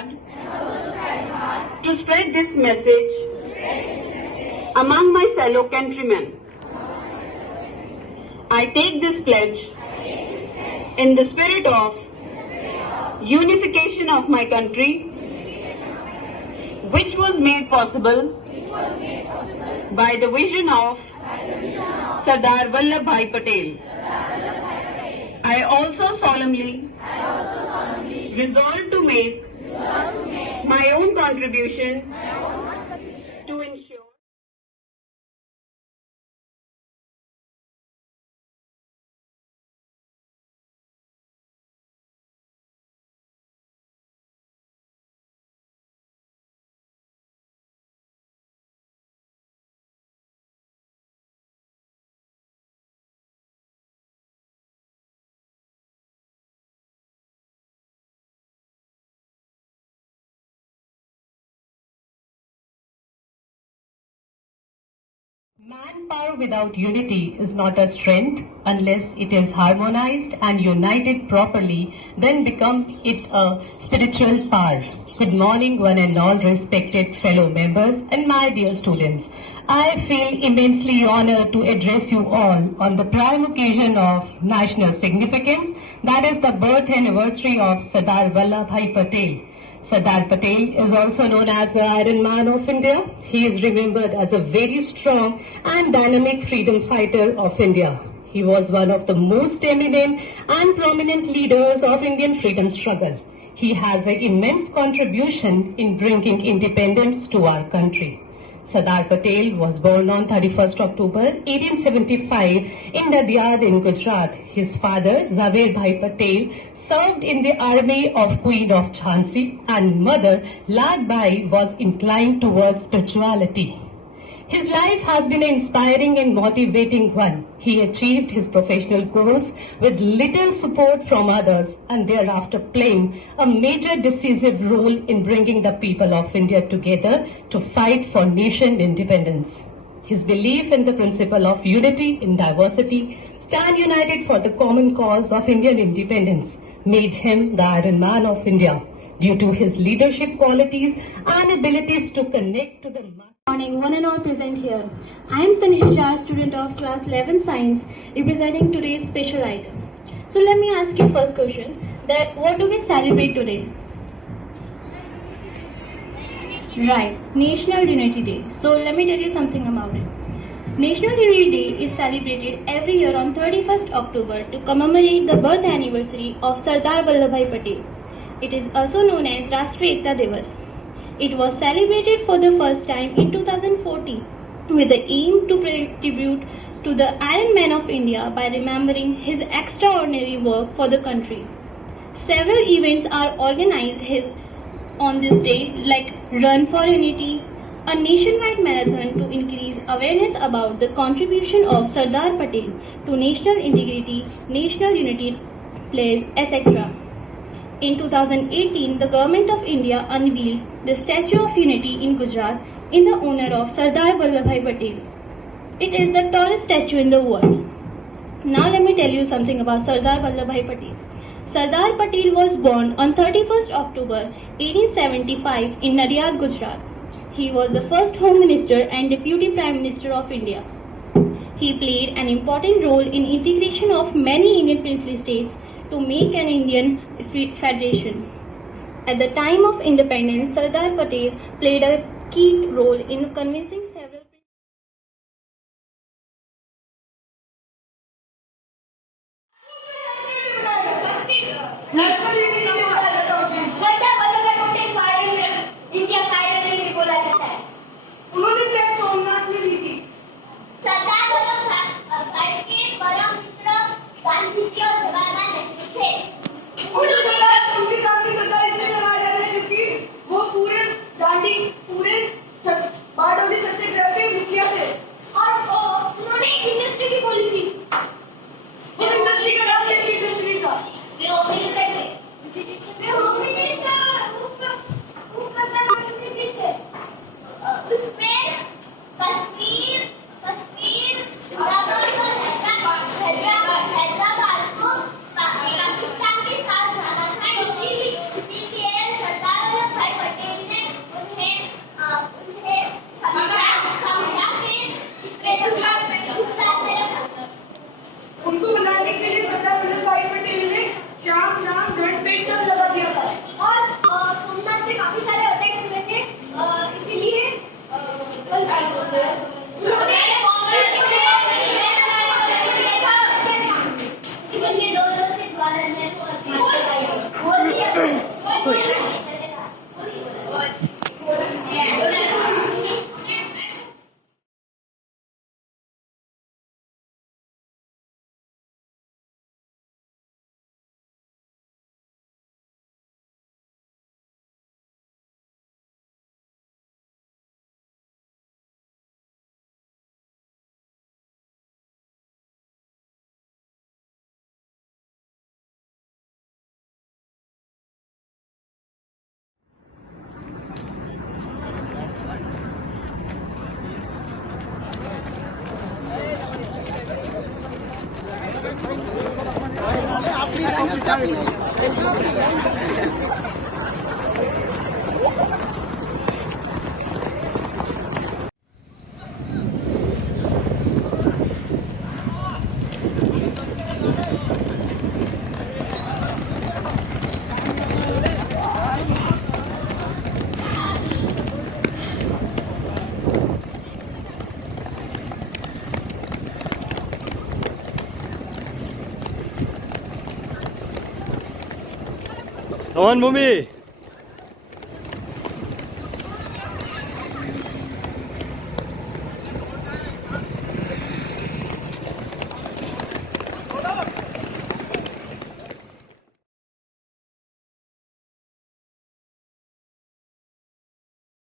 hard to spread this message among my fellow countrymen. I take this pledge in the spirit of unification of my country, which was made possible by the vision of Sardar Vallabhbhai Patel. I also solemnly resolve to make my own contribution to ensure Manpower without unity is not a strength unless it is harmonized and united properly, then become it a spiritual power. Good morning, one and all respected fellow members and my dear students. I feel immensely honored to address you all on the prime occasion of national significance, that is the birth anniversary of Sardar Vallabhbhai Patel. Sardar Patel is also known as the Iron Man of India. He is remembered as a very strong and dynamic freedom fighter of India. He was one of the most eminent and prominent leaders of Indian freedom struggle. He has an immense contribution in bringing independence to our country. Sardar Patel was born on 31st October 1875 in Nadia in Gujarat. His father, Zaved Bhai Patel, served in the army of Queen of Jhansi, and mother, Lad Bai, was inclined towards spirituality. His life has been an inspiring and motivating one. He achieved his professional goals with little support from others and thereafter playing a major decisive role in bringing the people of India together to fight for nation independence. His belief in the principle of unity in diversity, stand united for the common cause of Indian independence, made him the Iron Man of India due to his leadership qualities and abilities to connect to the Morning, one and all present here. I am Tanisha Jha, student of class 11 science, representing today's special item. So let me ask you first question, that what do we celebrate today? Right, National Unity Day. So let me tell you something about it. National Unity Day is celebrated every year on 31st October to commemorate the birth anniversary of Sardar Vallabhbhai Patel. It is also known as Rashtriya Ekta Divas. It was celebrated for the first time in 2014 with the aim to pay tribute to the Iron Man of India by remembering his extraordinary work for the country. Several events are organized on this day, like Run for Unity, a nationwide marathon to increase awareness about the contribution of Sardar Patel to national integrity, national unity, pledge, etc. In 2018, the Government of India unveiled the Statue of Unity in Gujarat in the honor of Sardar Vallabhbhai Patel. It is the tallest statue in the world. Now let me tell you something about Sardar Vallabhbhai Patel. Sardar Patel was born on 31st October 1875 in Nadia, Gujarat. He was the first Home Minister and Deputy Prime Minister of India. He played an important role in integration of many Indian princely states to make an Indian federation. At the time of independence, Sardar Patel played a key role in convincing several Sardar Vallabh भाई Patel India का iron man भी बोला जाता है। उन्होंने plague Somnath में ली थी। सरदार वल्लभ भाई के परम मित्र गांधी जी और जवाहरलाल नेहरू थे। उनके सामने सरदार इसलिए लगाया जाता है क्योंकि वो पूरे दांडी पूरे बारडोली Come on, Bhumi.